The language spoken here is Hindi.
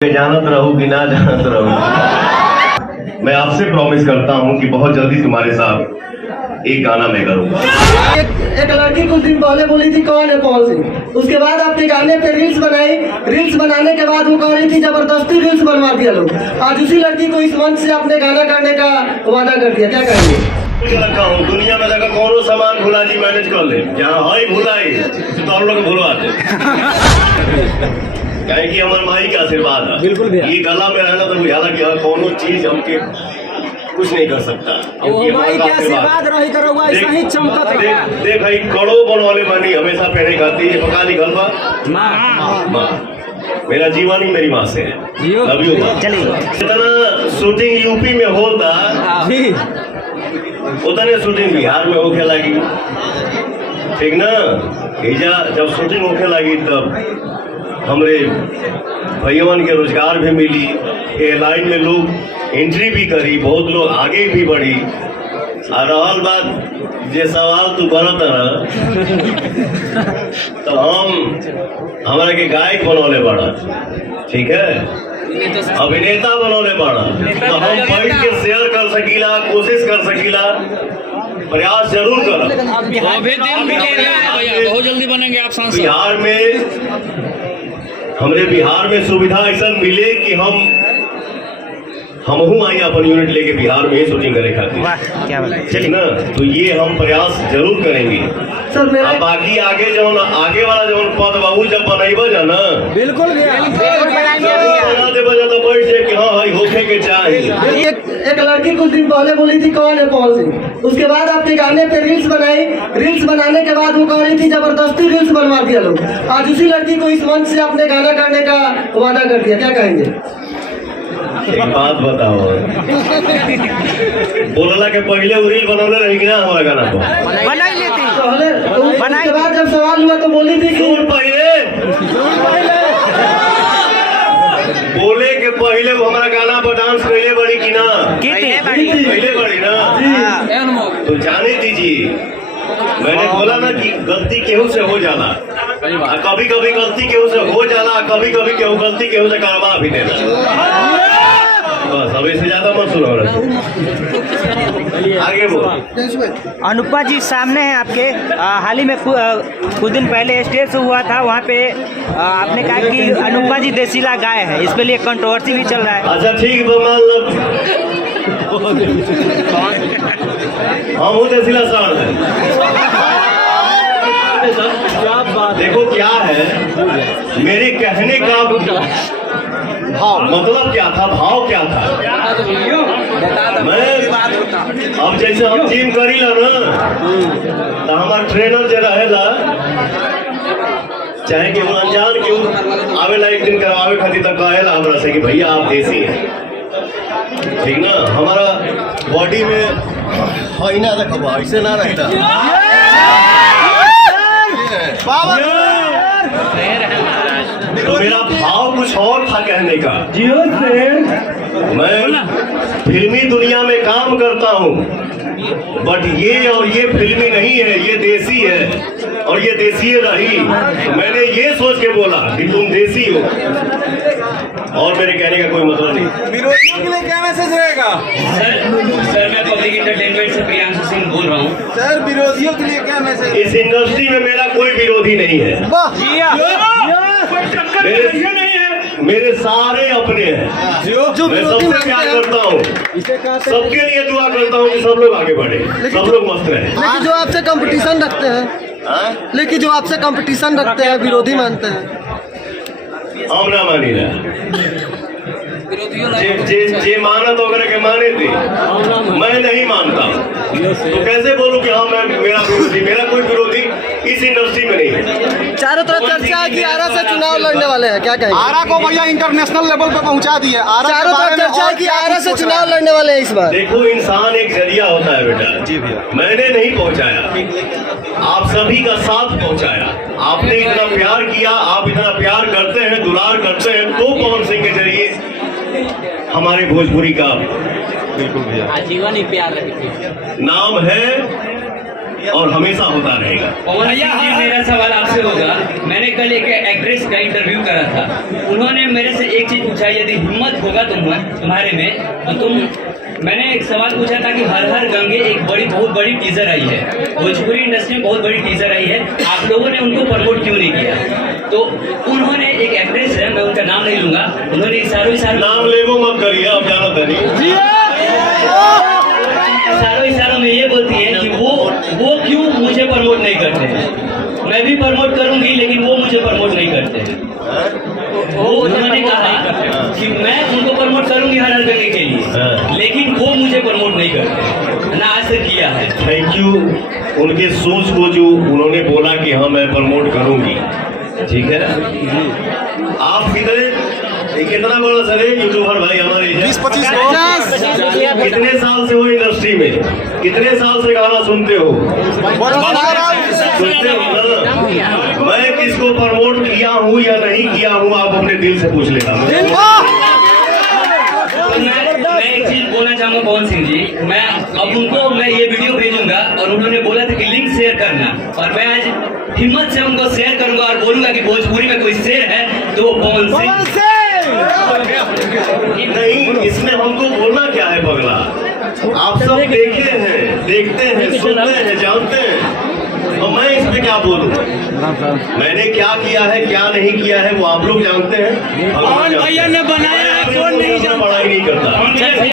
जानत रहूं कि ना जानत रहूं, मैं आपसे प्रॉमिस करता हूं कि बहुत जल्दी तुम्हारे साथ एक गाना मैं करूंगा। एक लड़की कुछ दिन पहले बोली थी कौन है कौन सी, उसके बाद आपके गाने पे रील्स बनाई। रील्स बनाने के बाद वो कह रही थी जबरदस्ती रील्स बनवा दिया लोग। आज उसी लड़की को इस मंच से आपने गाना करने का वादा कर दिया, क्या कहेंगे? रखा हूँ दुनिया में लगा कौनो सामान भुला जी मैनेज कर ले, जहाँ हाई भुलाई तो हम लोग भुलवा दे कहे कि हमारे माई का आशीर्वाद है। बिल्कुल ये गला में रहना तो बुझाला कि कौनो चीज हमके कुछ नहीं कर सकता। देख भाई कड़ो बनवाले बानी हमेशा पहने खाती है पका निकल माँ। मेरा जीवन ही मेरी माँ से है। अभी इतना शूटिंग यूपी में होता उतने शूटिंग बिहार में होके लगी, ठीक ना। जब शूटिंग होके लगी तब हमरे भैयावन के रोजगार भी मिली, एयरलाइन में लोग एंट्री भी करी, बहुत लोग आगे भी बढ़ी। और रहल बात जे सवाल तू बनत रहा तो हमारे के गायक बनौले बड़ा, ठीक है, अभिनेता बनौले बड़ा, तो हम बैठ के शेयर कर सकीला, कोशिश कर सकीला, प्रयास जरूर कर। बहुत जल्दी बनेंगे आप सांसद। बिहार में हमरे बिहार में सुविधा ऐसा मिले कि हम आई अपन यूनिट लेके बिहार में शूटिंग करे खातिर, चलिए ना। तो ये हम प्रयास जरूर करेंगे सर मेरा बाकी आगे वाला जो पद बाबू जब बनाइबा जाना बिल्कुल तो बैठ जाए कि हाँ भाई होके के चाहिए। एक लड़की कुछ दिन पहले बोली थी कौन है कौन सी, उसके बाद आपके गाने पे रील्स बनाई। रील्स बनाने के बाद वो कह रही थी जबरदस्ती रील्स बनवा दिया लोग। आज उसी लड़की को इस मंच से आपने गाना करने का वादा कर दिया, क्या कहेंगे? एक बात बताओ, बोलला के पहले रील बनौले रहेगी ना हमारा गाना को बनाई लेती पहले, तो उसके बाद जब सवाल हुआ तो बोली थी कि बोले के पहले वो हमारा गाना पर डांस पहले बड़ी की ना पहले बड़ी ना, तो जाने दीजिए। मैंने बोला ना कि गलती केहू से हो जाला, कभी कभी गलती केहू से हो जाला, कभी कभी केहू गलती केहू से करवा भी देना। बस अब इससे ज्यादा मत सुनो, आगे बोल। अनुपमा जी सामने हैं आपके। हाल ही में कुछ दिन पहले स्टेज से हुआ था, वहाँ पे आपने कहा कि अनुपमा जी देसीला गाय है, इस पे लिए कंट्रोवर्सी भी चल रहा है। अच्छा ठीक है, मान लो हम हूँ देसीला साड़ है। देखो क्या है मेरे कहने का भाव, मतलब क्या था, भाव क्या था। मैं अब जैसे हम जिम करी ला ना तो हमारा ट्रेनर जो रहेला चाहे कि अनजान क्यों आवेला एक दिन करवावे खातिर तक कहेला हमरा से कि भैया आप देसी हैं, ठीक ना। हमारा बॉडी में ना देखो ऐसे ना रहता, तो मेरा भाव कुछ और था कहने का। मैं फिल्मी दुनिया में काम करता हूँ, बट ये और ये फिल्मी नहीं है, ये देसी है और ये देसी रही। मैंने ये सोच के बोला कि तुम देसी हो, और मेरे कहने का कोई मतलब नहीं। विरोधियों के लिए क्या मैसेज रहेगा? सर मैं पब्लिक एंटरटेनमेंट से प्रियांशु सिंह बोल रहा हूँ। सर विरोधियों के लिए क्या मैसेज? इस इंडस्ट्री में मेरा कोई विरोधी नहीं है, मेरे सारे अपने हैं। मैं सबसे प्यार करता हूँ, सबके लिए दुआ करता हूँ कि सब लोग आगे बढ़े, सब लोग मस्त रहे। लेकिन जो आपसे कंपटीशन रखते हैं, लेकिन जो आपसे कंपटीशन रखते हैं विरोधी मानते हैं, हम ना मानी रहा जे मानत वगैरह के माने थे, मैं नहीं मानता। तो कैसे बोलूं कि हाँ मैं मेरा विरोधी, मेरा कोई विरोधी इस इंडस्ट्री में नहीं है। चारों तरफ चर्चा है कि आरा से चुनाव लड़ने वाले हैं, क्या कहेंगे? आरा को भैया इंटरनेशनल लेवल पे पहुंचा दिए। चारों तरफ चर्चा है कि आरा से चुनाव लड़ने वाले हैं इस बार। देखो इंसान एक जरिया होता है बेटा। जी भैया, मैंने नहीं पहुंचाया, आप सभी का साथ पहुंचाया। आपने इतना प्यार किया, आप इतना प्यार करते हैं, दुलार करते हैं, तो पवन सिंह के जरिए हमारे भोजपुरी का बिल्कुल भैया आजीवन ही प्यार रखेंगे। नाम है और हमेशा होता रहेगा। पवन सिंह जी, मेरा सवाल आपसे होगा, मैंने कल एक एक्ट्रेस का इंटरव्यू करा था, उन्होंने मेरे से एक चीज पूछा, यदि हिम्मत होगा तुम्हारे में तो तुम, मैंने एक सवाल पूछा था कि हर हर गंगे एक बहुत बड़ी टीजर आई है, भोजपुरी इंडस्ट्री में बहुत बड़ी टीजर आई है, आप लोगों ने उनको प्रमोट क्यों नहीं किया? तो उन्होंने, एक एक्ट्रेस है, मैं उनका नाम नहीं लूंगा, उन्होंने इशारों नाम लेगो मत करिए, आप जानो तनी इशारों में ये बोलती है कि वो क्यों मुझे प्रमोट नहीं करते हैं, मैं भी प्रमोट करूंगी लेकिन वो मुझे प्रमोट नहीं करते हैं। वो उन्होंने कहा कि मैं उनको प्रमोट करूंगी हर हर गंगे के लिए, लेकिन वो मुझे प्रमोट नहीं करते, ना आज से किया है। थैंक यू उनके सोच को जो उन्होंने बोला कि हाँ मैं प्रमोट करूंगी, ठीक है। आप कितना बड़ा सर है यूट्यूबर भाई हमारे 20-25 कितने साल से हो इंडस्ट्री में, कितने साल से गाना सुनते हो? सुनते हो ना? मैं किसको प्रमोट किया हूँ या नहीं किया हूँ आप अपने दिल से पूछ लेना। मैं एक चीज बोलना चाहूंगा पवन सिंह जी, मैं अब उनको मैं ये वीडियो भेजूंगा और उन्होंने बोला था कि लिंक शेयर करना, और मैं आज हिम्मत से उनको शेयर करूंगा और बोलूंगा कि भोजपुरी में कोई शेर है तो वो पवन सिंह। नहीं, इसमें हमको बोलना क्या है पगला, आप सब देखे हैं, देखते हैं, सुनते हैं, जानते हैं, और मैं इसमें क्या बोलूं? मैंने क्या किया है क्या नहीं किया है वो आप लोग जानते हैं। भैया ने बनाया है, कौन नहीं जानता, बड़ाई नहीं करता।